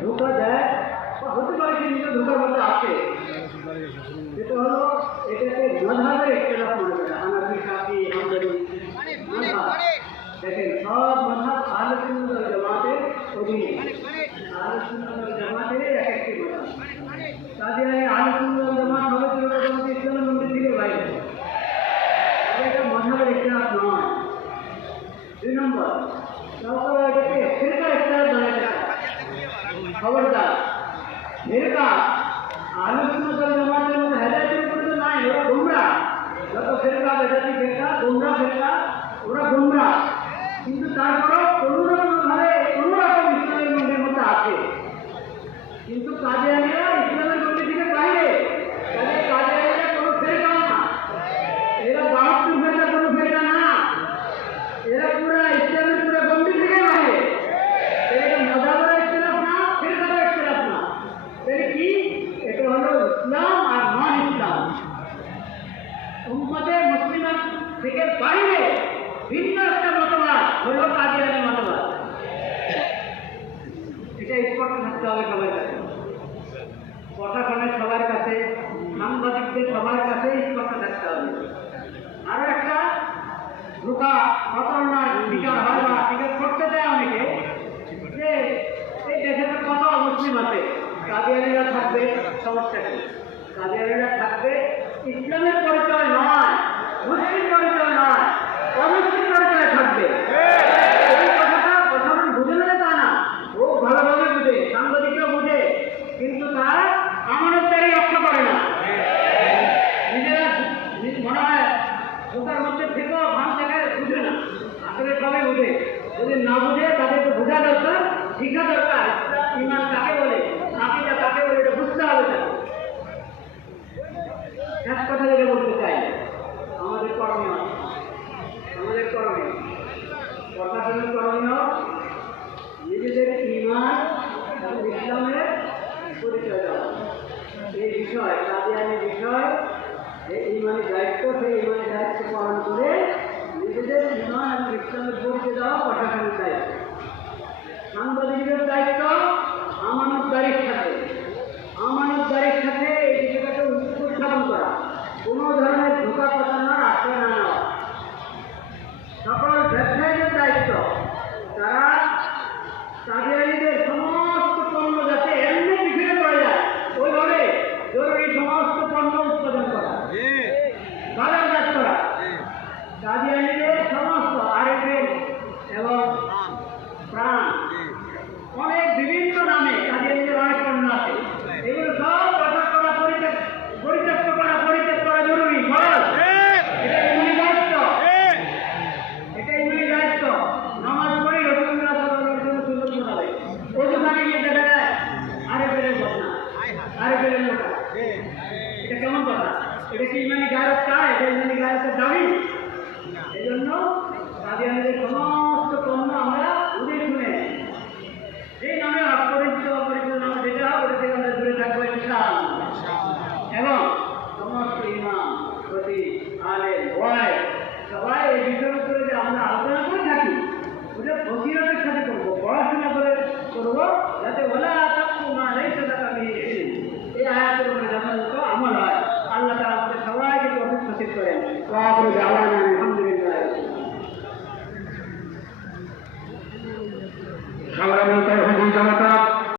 ধোকা দেয় বা হতে পারে সে নিজের ধোকার মধ্যে আছে, সেটা হলো এটাকে মাযহাবের ইখতিলাফ মনে করে। হানাফি, শাফি, হাম্বলি মাযহাব, দেখেন সব মাযহাব আহলে সুন্নাত ওয়াল জামাতের অধীনে। আহলে সুন্নাত ওয়াল জামাতের এক একটি মাযহাব। কাদিয়ানী আহলে সুন্নাত ওয়াল জামাত হবে চিরকাল ইসলামের মধ্যে থেকে বাইরে, এটা মাযহাবের ইখতিলাফ নয়। 2 নম্বর, তারপরে এটাকে ফিরকার ইখতিলাফ বানাতে হবে। খবরদার, ফিরকা আহলে সুন্নাত ওয়াল জামাতের মধ্যে হেদায়েতের উপরে তো নাই, ওরা গোমরাহ। যত ফিরকা, বেদাতি ফিরকা, গোমরাহ ফিরকা, ওরা গোমরাহ। কিন্তু তারপরেও কোনোরকমভাবে কোনোরকম ইসলামের মন্দিরের মধ্যে আছে। কিন্তু কাদিয়ানীরা ইসলামের মন্দির থেকে বাইরে, কাদিয়ানীরা কোনো ফিরকা না, এরা 72 ফিরকা কোনো ফিরকা না, এরা পুরো ইসলামের পুরো মন্দির থেকে বাইরে। এটা মাযহাবের ইখতিলাফ না, ফিরকার ইখতিলাফ না, এটা কি? এটা হলো ইসলাম আর নন ইসলাম। উম্মতে মুসলিমা থেকে বাইরে ভিন্ন একটা মতবাদ হলো কাদিয়ানী মতবাদ। এটা স্পষ্ট থাকতে হবে সবার কাছে, প্রশাসনের সবার কাছে, সাংবাদিকদের সবার কাছে স্পষ্ট থাকতে হবে। আরো একটা ধোঁকা প্রতারণার শিকার হয় বা শিকার করতে দেয় অনেকে, যে এই দেশে তো কত মুসলিম আছে, কাদিয়ানীরা থাকবে, সমস্যা কি? কাদিয়ানীরা থাকবে ইসলামের পরিচয় নয়, মুসলিম পরিচয় নয়, অমুসলিম পরিচয় থাকবে। এই কথাটা প্রশাসন বুঝে না তা না, ও ভালোভাবে বুঝে, সাংবাদিকরা বুঝে, কিন্তু তারা আমানতদারি রক্ষা করে না। নিজেরা মনে হয় ধোকার মধ্যে থেকেও ভান দেখায়, বুঝে না, আসলে সবাই বুঝে। যদি না বুঝে তাদেরকে বোঝা দরকার, শিখা দরকার, ইমান কাকে বলে, আকীদা কাকে বলে, এটা বুঝতে হবে তাকে। এক কথা যেটা বলতে চাই, আমাদের করণীয়, আমাদের করণীয়, প্রশাসনের করণীয়, নিজেদের ইমান এবং ইসলামের পরিচয় দেওয়া। এই বিষয়, কাদিয়ানী বিষয়, এই ইমানি দায়িত্ব, সেই ইমানি দায়িত্ব পালন করে নিজেদের ইমান এবং ইসলামের পরিচয় দেওয়া প্রশাসনের দায়িত্ব। সাংবাদিকদের দায়িত্ব আমানতদারির সাথে, আমানতদারির সাথে এই বিষয়টাকে উপস্থাপন করা, কোনো ধরনের ধোঁকা প্রতারণার আশ্রয় না নেওয়া। সকল ব্যবসায়ীদের দায়িত্ব, তারা কাদিয়ানীদের সমস্ত পণ্য যাতে এমনি বিক্রি করা যায়, ওইভাবে জরুরি সমস্ত পণ্য উৎপাদন করা, বাজারজাত করা। কাদিয়ানীদের সমস্ত আরএফএল এবং প্রাণ, অনেক বিভিন্ন নামে কাদিয়ানীদের অনেক পণ্য আছে, এগুলো সব প্রচার করা, পরিত্যক্ত করা, পরিত্যাগ করা জরুরি, ফরজ। এটা ইমানি দায়িত্ব, এটা ইমানি দায়িত্ব। নামাজ পড়ি রাসূলুল্লাহ সাল্লাল্লাহু আলাইহি ওয়াসাল্লাম সুন্নাত মোতাবেক, ওযু পানি নিয়ে দেখা যায় আরএফএলের ঘটনা, আরএফএলের লোক, এটা কেমন কথা? এটা কি ইমানি গায়রত? এটা ইমানি গায়রতের দাবি? এই জন্য কাদিয়ানীদের সমস্ত পণ্য আমরা বুঝে শুনে, এই নামে অপরিচিত অপরিচিত নামে যেটা ওটা থেকে আমরা দূরে থাকবো ইনশাআল্লাহ। এবং সমস্ত ইমাম, খতিব, আলেম, ওয়াইজ সবাই এই বিষয়ের উপরে যে আমরা আলোচনা করে থাকি, ওটা ফজিলতের সাথে করবো, পড়াশোনা করে করবো,